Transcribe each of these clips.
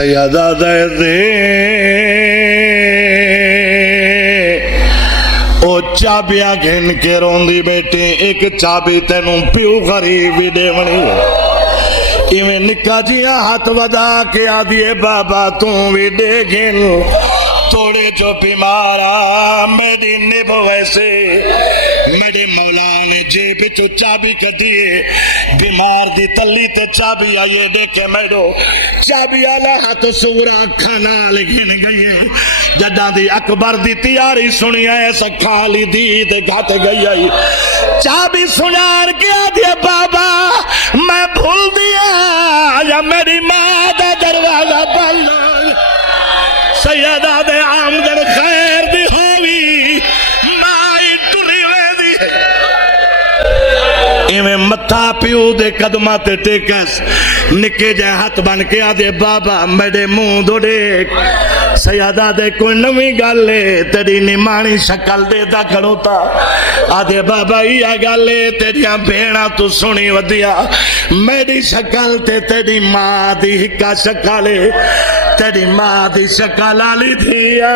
سیدہ دے او چابیاں گھن کے روندی بیٹے ایک چابی تینوں پیو غریب دے ونی ایویں نکا جیاں ہاتھ ودا کے آدھیے بابا توں بھی دے گھن توڑے جو بیمارا میری نب ویسے میری مولا نے جیب چو چابی کدیے بیمار دی تلی تے چابی آئیے دیکھے میڈو چابی آلہ ہاتھ سورا کھانا لگن گئیے جدہ دی اکبر دی تیاری سنی آئے سکھا لی دی تے گھات گئی آئی چابی سنار کیا دیا بابا میں بھول دیا یا میری ماں دا دروازہ بند سیدہ دے آمدن خیر دی ہوئی مائی ٹری وے دی ایویں متھا پیو دے قدمہ تے ٹیکس نکے جائے ہاتھ بن کے آدھے بابا میرے منہ دو دیکھ سیادہ دے کوئی نوی گالے تیری نمانی شکل دے دا کھڑوتا آدھے بابا یا گالے تیریاں بھیڑا تو سنی ودیا میری شکل تے تیری ماں دی ہکا شکلے تیری ماں دی شکل آلی دیا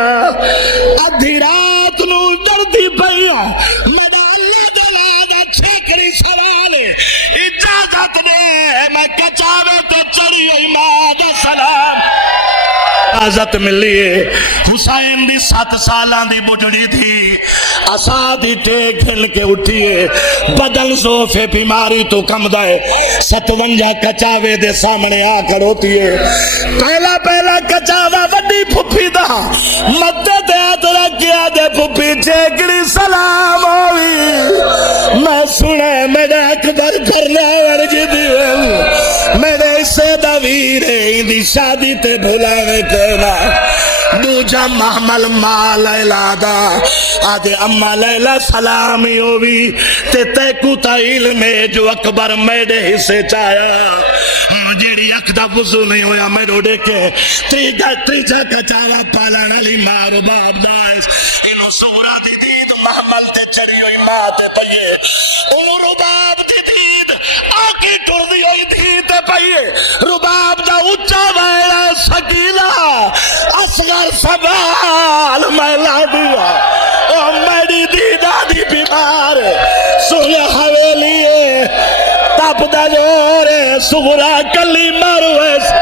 ادھی رات نو جردی پہیا میرا اللہ دلادا چھکڑی سوالے اجازت دے میں کچاوے تے چڑی اماد سلام اجازت ملیے حسین دی 7 سالاں دی بجڑی تھی اسادی ٹیک ہل کے اٹھیے بدل زوفے بیماری تو کم دائے 57 کچاوے دے سامنے آ کر ہوتی ہے پہلا کچاوا وڈی پھپھی دا مدد دے ادھر کیا دے پھپھی چیکڑی سلام ہوئی میں سنے میرے اکبر کرنا ورجی دیئے میرے اسے دا ویرے دی شادی تے بھلاوے کہنا دوجا محمل ماں لیلہ دا آدھے اممہ لیلہ سلامی ہوئی تے کو تا علم جو اکبر میرے حصے چایا جیڑی اکدہ وضو نہیں ہویا میرے دیکھے تریجا کچاوا پالانا لی مارو باب دائس انہوں سورا دی دید محمل تے چڑی ہوئی ماں تے پئیے انہوں رباب دی دید آکی ٹر دی ہوئی دید تے پئیے رباب دا اچھا ویڑا سکیلا اصغر سبال میں لا دیا او میری دیدہ دی بیمار سویا حویلیے تب دا جورے سورا کلی مرویس